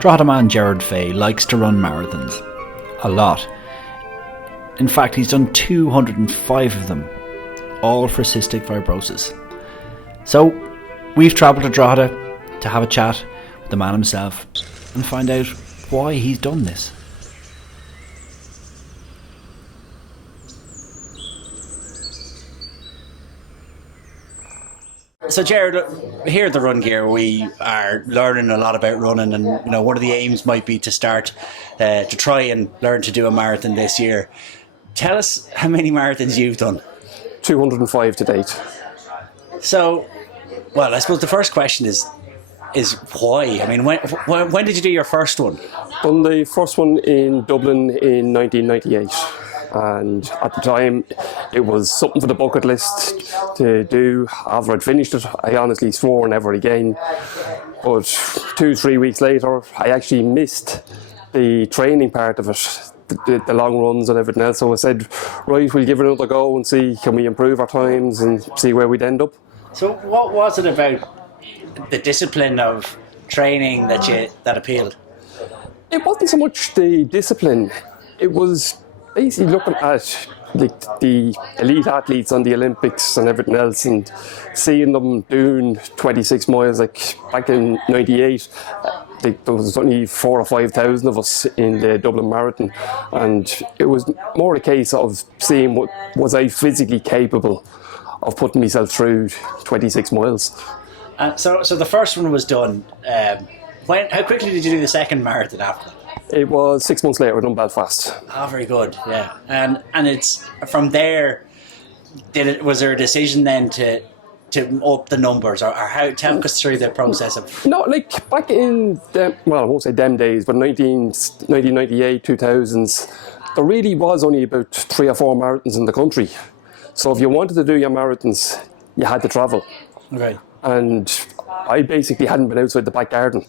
Drogheda Man Gerard Fay likes to run marathons. A lot. In fact, he's done 205 of them, all for cystic fibrosis. So, we've travelled to Drogheda to have a chat with the man himself and find out why he's done this. So Gerard, here at the Run Gear we are learning a lot about running, and one of the aims might be to start to try and learn to do a marathon this year. Tell us how many marathons you've done. 205 to date. So, well, I suppose the first question is why? I mean, when did you do your first one? Done the first one in Dublin in 1998. And at the time, it was something for the bucket list to do. After I'd finished it, I honestly swore never again. But 2-3 weeks later, I actually missed the training part of it, the long runs and everything else. So I said, right, we'll give it another go and see, can we improve our times and see where we'd end up. So what was it about the discipline of training that appealed? It wasn't so much the discipline. It was basically looking at the elite athletes on the Olympics and everything else, and seeing them doing 26 miles. Like back in '98, there was only 4,000 or 5,000 of us in the Dublin Marathon, and it was more a case of seeing what was I physically capable of putting myself through 26 miles. So the first one was done. How quickly did you do the second marathon after that? It was 6 months later. I done Belfast. Very good. Yeah, and it's from there. Was there a decision then to up the numbers, or how? Tell us through the process of. No, like back in I won't say them days, but 1998, 2000s, there really was only about 3 or 4 marathons in the country. So if you wanted to do your marathons, you had to travel. Right. And I basically hadn't been outside the back garden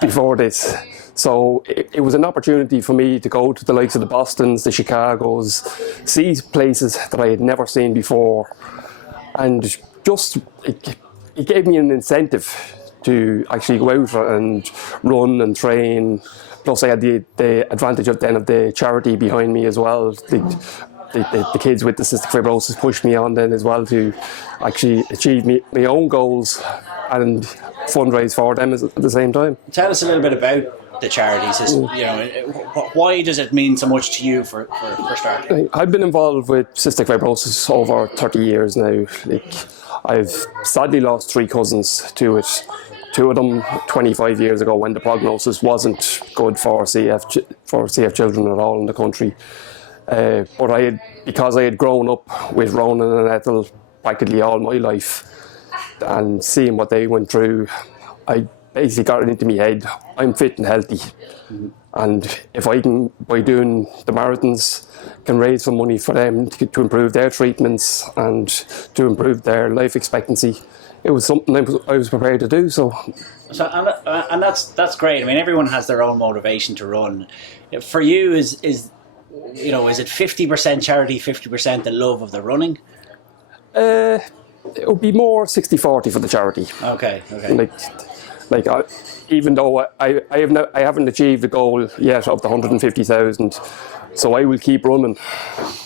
before this. So it was an opportunity for me to go to the likes of the Bostons, the Chicagos, see places that I had never seen before. And just, it gave me an incentive to actually go out and run and train. Plus I had the advantage of the charity behind me as well. The kids with the cystic fibrosis pushed me on then as well to actually achieve my own goals and fundraise for them at the same time. Tell us a little bit about the charities. Why does it mean so much to you for starting? I've been involved with cystic fibrosis over 30 years now. I've sadly lost 3 cousins to it. 2 of them 25 years ago when the prognosis wasn't good for CF children at all in the country. But because I had grown up with Ronan and Ethel practically all my life, and seeing what they went through, I basically got it into my head, I'm fit and healthy. Mm-hmm. And if I can, by doing the marathons, can raise some money for them to improve their treatments and to improve their life expectancy, it was something I was prepared to do. So and that's great. I mean, everyone has their own motivation to run. For you, is it 50% charity, 50% the love of the running? It would be more 60-40 for the charity. Okay. Even though I haven't achieved the goal yet of the 150,000, so I will keep running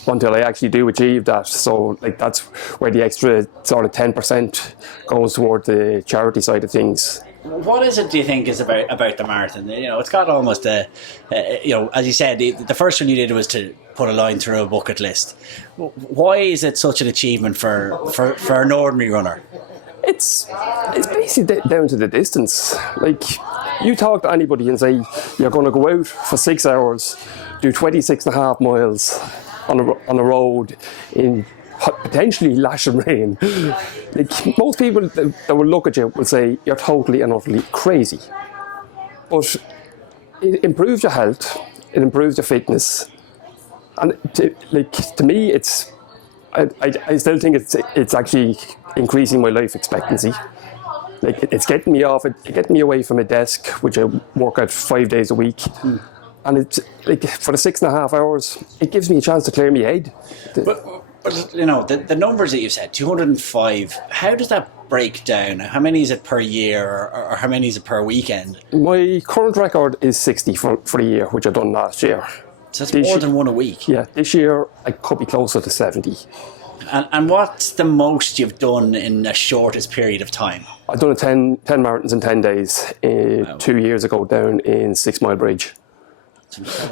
until I actually do achieve that. So that's where the extra sort of 10% goes toward the charity side of things. What is it, do you think, is about the marathon? It's got almost as you said, the first one you did was to put a line through a bucket list. Why is it such an achievement for an ordinary runner? It's basically down to the distance. Like, you talk to anybody and say you're going to go out for 6 hours, do 26.5 miles on a road in potentially lashing rain. Like, most people that will look at you will say you're totally and utterly crazy. But it improves your health, it improves your fitness, and to me, I still think it's actually increasing my life expectancy. Like, it's getting me away from a desk, which I work at 5 days a week. And it's like, for the 6.5 hours, it gives me a chance to clear my head. But the numbers that you've said, 205, how does that breakdown? How many is it per year, or how many is it per weekend? My current record is 60 for the year, which I done last year. So that's more than one a week. Yeah, this year I could be closer to 70. And what's the most you've done in the shortest period of time? I've done 10 marathons in 10 days 2 years ago down in 6 Mile Bridge.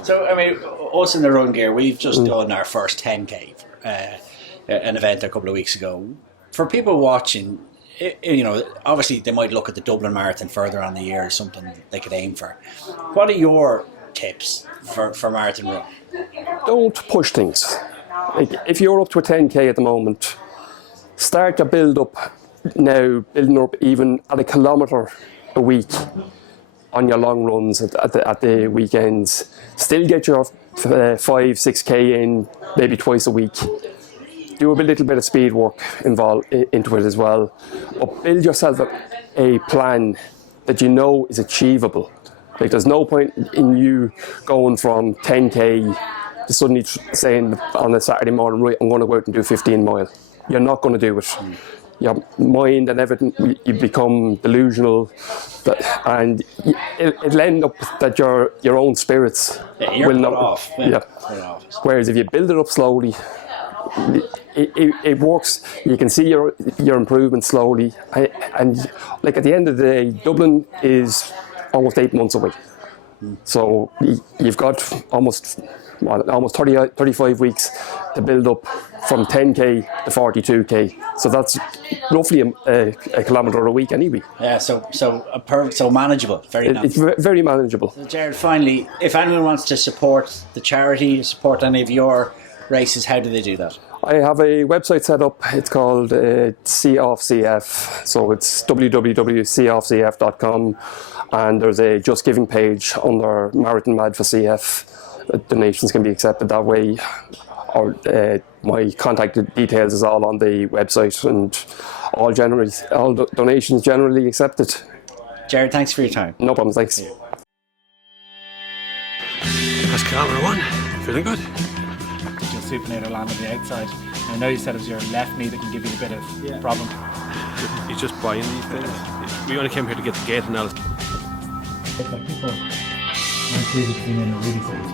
So, I mean, us in the Run Gear, we've just done our first 10K, an event a couple of weeks ago. For people watching, you know, obviously they might look at the Dublin Marathon further on the year as something they could aim for. What are your tips for marathon run? Don't push things. Like, if you're up to a 10K at the moment, start to build up now, building up even at a kilometre a week on your long runs at the weekends. Still get your 5-6K in maybe twice a week. Do a little bit of speed work involved into it as well. But build yourself a plan that you know is achievable. Like, there's no point in you going from 10K to suddenly saying on a Saturday morning, right, I'm going to go out and do 15 mile. You're not going to do it. Your mind and everything, you become delusional, and it'll end up that your own spirits will not. Off. Yeah. Whereas if you build it up slowly, it works. You can see your improvement slowly, and like at the end of the day, Dublin is almost 8 months away. So you've got almost 35 weeks to build up from 10K to 42K. So that's roughly a kilometre a week anyway. Yeah, so manageable. It's very manageable. So Gerard, finally, if anyone wants to support the charity, support any of your races, how do they do that? I have a website set up. It's called CFCF. So it's www.cfcf.com, and there's a Just Giving page under Marathon Mad for CF. Donations can be accepted that way. Or my contact details is all on the website, and all donations generally accepted. Gerard, thanks for your time. No problem, thanks. Yeah. That's kilometre 1. Feeling good? Your supinator land on the outside. I know you said it was your left knee that can give you a bit of problem. He's just buying these things. We only came here to get the gait analysis. People, my kids have been in a really serious